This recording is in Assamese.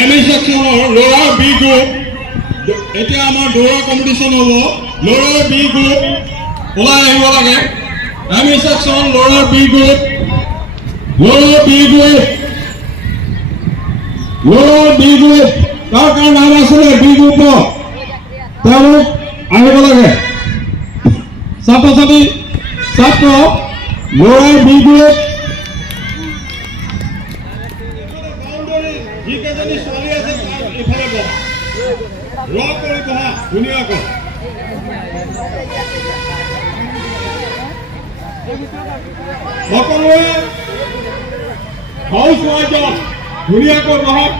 এম ই সেকশনৰ ল'ৰাৰ বি গ্ৰুপ এতিয়া আমাৰ দৌৰা কম্পিটিশ্যন হ'ব। ল'ৰাৰ বি গ্ৰুপ ওলাই আহিব লাগে। এম ই সেকশন ল'ৰাৰ বি গ্ৰুপ তাৰ কাৰ নাম আছিলে বি গ্ৰুপৰ তেওঁলোক আহিব লাগে। ছাত্ৰ ল'ৰাৰ বি গ্ৰুপ যিকেইজনী ছোৱালী আছে তাৰ ইফালে বহা ৰ কৰি বহা ধুনীয়াকৈ। সকলোৱে হাউচ ৱাইফক ধুনীয়াকৈ বহক।